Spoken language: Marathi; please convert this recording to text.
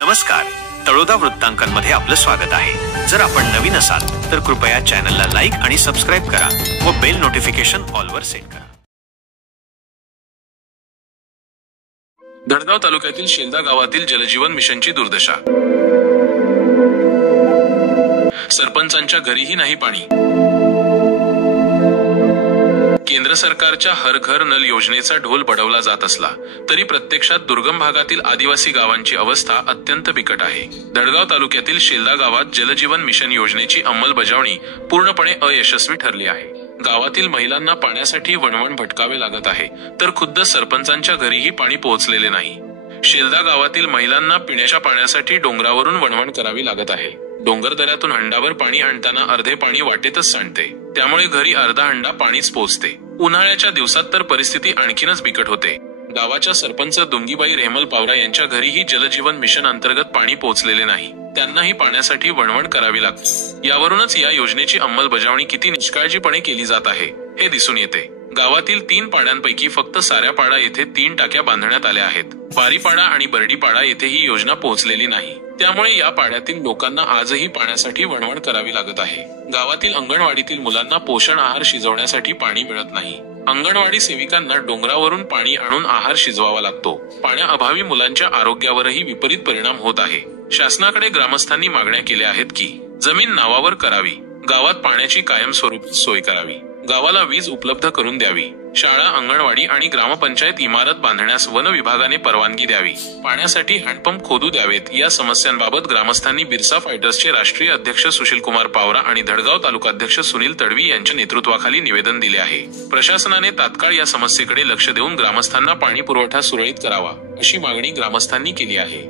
नमस्कार, तळोदा वृत्तांकनमध्ये आपलं स्वागत आहे। जर आपण नवीन असाल तर कृपया चॅनलला लाईक आणि सबस्क्राइब करा व bell notification all over set करा। धडगाव तालुक्यातील शेलदा गावातील जलजीवन मिशनची दुर्दशा। सरपंचांच्या घरीही नाही पाणी। केंद्र सरकारच्या हर घर नल योजनेचा ढोल बडवला जात असला तरी प्रत्यक्षात दुर्गम भागातील आदिवासी गावांची अवस्था अत्यंत बिकट आहे। धडगाव तालुक्यातील शेलदा गावात जलजीवन मिशन योजनेची अंमलबजावणी पूर्णपणे अयशस्वी ठरली आहे। गावातील महिलांना पाण्यासाठी वणवण भटकावे लागत आहे, तर खुद्द सरपंचांच्या घरीही पाणी पोहोचलेले नाही। शेलदा गावातील महिलांना पिण्याच्या पाण्यासाठी डोंगरावरून वणवण करावी लागत आहे। डोंगरदऱ्यातून हंडाभर पाणी आणताना अर्धे पाणी वाटेतच सांडते, त्यामुळे घरी अर्धा हंडा पाणीच पोहोचते। उन्हाळ्याच्या दिवसात तर परिस्थिती आणखीनच बिकट होते। गावाच्या सरपंच दुंगीबाई रेमल पावरा यांच्या घरीही जलजीवन मिशन अंतर्गत पाणी पोहोचलेले नाही, त्यांनाही पाण्यासाठी वणवण करावी लागते। यावरूनच या योजनेची अंमलबजावणी किती निष्काळजीपणे केली जात आहे हे दिसून येते। गावातील 3 पाड्यांपैकी फक्त साऱ्यापाडा येथे 3 टाक्या बांधण्यात आल्या आहेत। वारीपाडा आणि बर्डीपाडा येथे ही योजना पोहोचलेली नाही, त्यामुळे या पाड्यातील लोकांना आजही पाण्यासाठी वणवण करावी लागत आहे। गावातील अंगणवाडीतील मुलांना पोषण आहार शिजवण्यासाठी पाणी मिळत नाही। अंगणवाडी सेविकांना डोंगरावरून पाणी आणून आहार शिजवावा लागतो। पाण्याअभावी मुलांच्या आरोग्यावरही विपरीत परिणाम होत आहे। शासनाकडे ग्रामस्थांनी मागण्या केल्या आहेत की जमीन नावावर करावी, गावात पाण्याची कायमस्वरूपी सोय करावी, गावाला वीज उपलब्ध करून द्यावी, शाळा, अंगणवाडी आणि ग्रामपंचायत इमारत बांधण्यास वन विभागाने परवानगी द्यावी, पाण्यासाठी हँडपंप खोदू द्यावेत। या समस्यांबाबत ग्रामस्थांनी बिरसा फायटर्सचे राष्ट्रीय अध्यक्ष सुशीलकुमार पावरा आणि धडगाव तालुकाध्यक्ष सुनील तडवी यांच्या नेतृत्वाखाली निवेदन दिले आहे। प्रशासनाने तात्काळ या समस्येकडे लक्ष देऊन ग्रामस्थांना पाणी पुरवठा सुरळीत करावा, अशी मागणी ग्रामस्थांनी केली आहे।